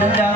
자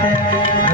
Thank you.